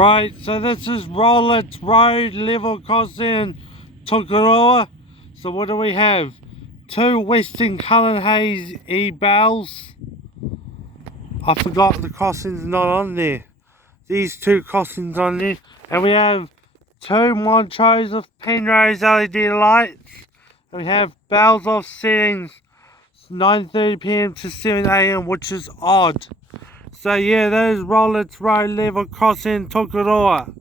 Right, so this is Rollett Road level crossing Tokoroa. So what do we have? 2 Western Cullen Hayes E-Bells. I forgot the crossing's not on there. These 2 crossings on there. And we have 2 Montrose of Penrose LED lights. And we have bells off settings 9:30 PM to 7 AM, which is odd. So yeah, that is Rollett's Road level crossing Tokoroa.